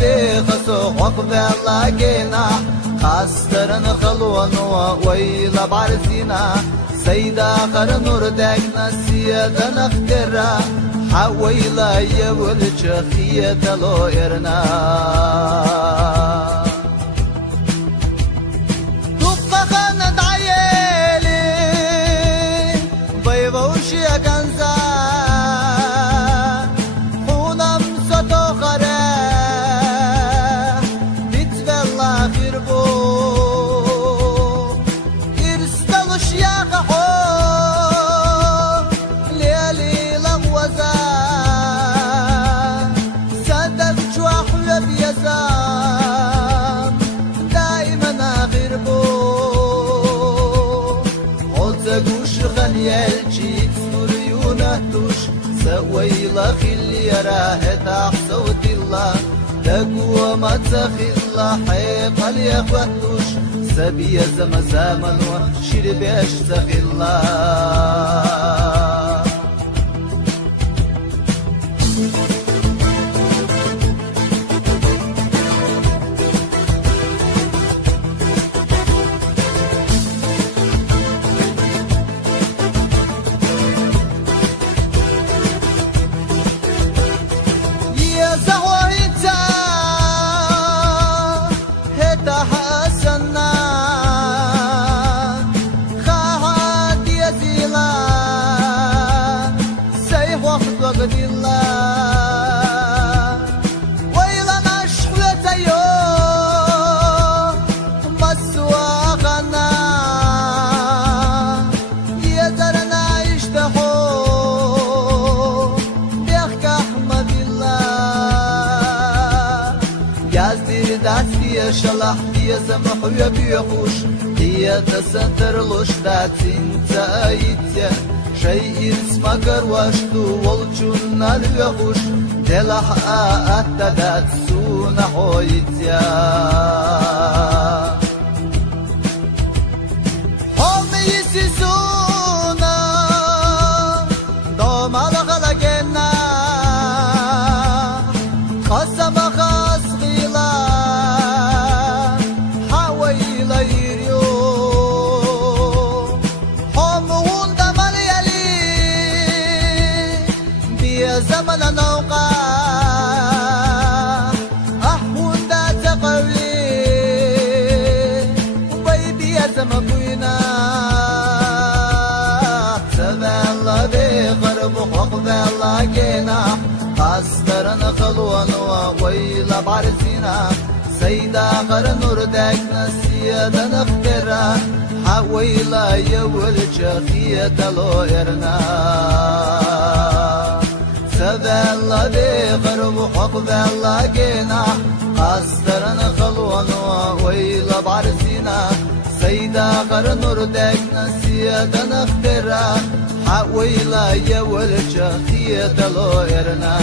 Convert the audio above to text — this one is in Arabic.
بيخسو عقب الله جينا خاسترن خلون ويلا بعرسينا سيدا خر نور داكنا سيادة نخترا حويلا يول شخية لو إرنا دقا خاند عيالي بيبوشي أغنزا خونم ستو خرا بيتفلا خيربو إرستلوش يا خحو ليالي لغوزا صدق جواحو بيزام دائما خيربو عزقوش خليالجيك سوريونه توش سويلا خلي راه صوت الله تقوى ما تخي الله حيق اليخوتوش سبي زمزاما وشير بيش سخي الله شلح هي سمح ويبيخوش هي تسنتر لشتاتين تايتيا شيء اسمك روشتو والجن اليخوش دلح أتدات سون حويتيا هم يسيسونا دوم على غلقنا قسم خاص غيلا زمن نوقع أحون ذات قولي وبيبي يا زمبوينا سبع الله بغرب وحقب الله جينا قصدرنا خلوان وويلا بعرسينا سيدا غر نور داكنا سيادة نخترا حويلا يول شخية لو إرنا سبع الله بغرب وحقب الله جينا قصدرنا خلوان وويلا بعرسينا سيدا غر نور داكنا سيادة نخترا حويلا يول شخية لو إرنا